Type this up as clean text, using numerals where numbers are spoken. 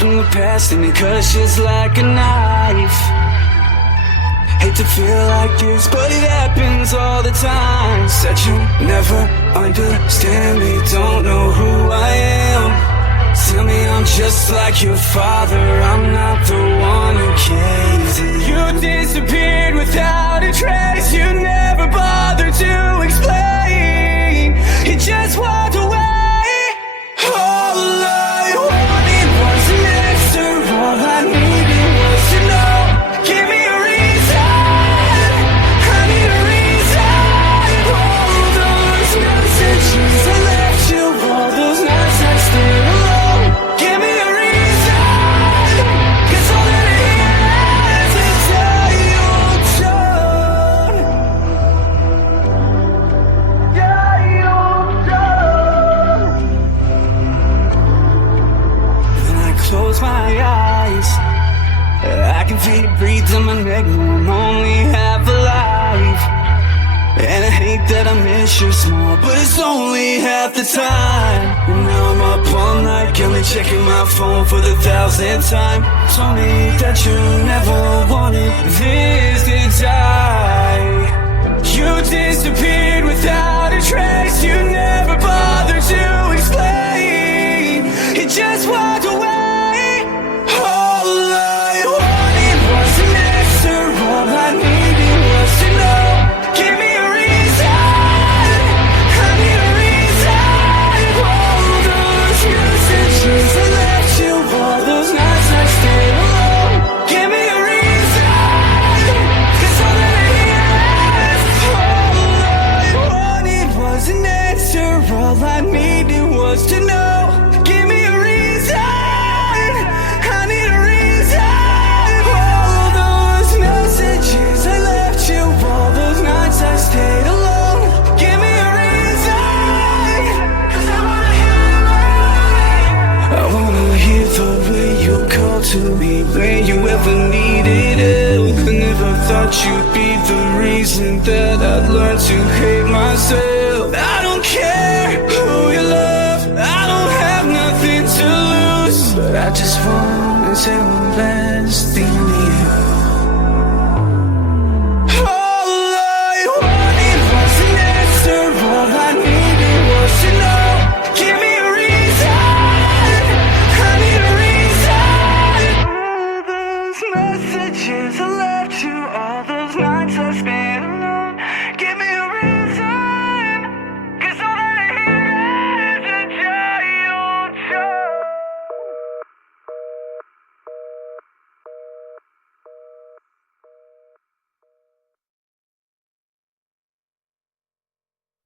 from the past and it cuts just like a knife. Hate to feel like this, but it happens all the time. Said you never understand me, don't know who I am. Tell me I'm just like your father, I'm not the one who caves in. You disappeared without a trace, you never bothered to explain. You just walked away. All I wanted was an answer, all I needed was to know. Give me a reason, I need a reason. All those messages I left you, all those nights I stayed alone. Give me a reason, 'cause all that I hear is tell you done. Yeah, you're done. When I close my eyes, I can feel it breathe in my neck, I'm only half alive. And I hate that I miss your smile, but it's only half the time. And now I'm up all night, only checking my phone for the 1,000th time. Told me that you never wanted this to die. You disappeared without a trace, you never bothered to explain. You just walked away. All I wanted was an answer, all I needed was to know. Give me a reason, I need a reason. All those messages I left you, all those nights I stayed alone. Give me a reason, 'cause all that I hear is all I wanted was an answer, all I needed was to know. Give me a reason, I need a reason. All those messages I left you, all those nights I stayed alone. Give me a reason, 'cause I wanna hear it. I wanna hear the way you call to me when you ever needed help. I never thought you'd be the reason that I'd learn to hate myself. I don't care who you love, I don't have nothing to lose, but I just wanna say one last thing to you. All I wanted was an answer, all I needed was to know. Give me a reason, I need a reason. All those messages I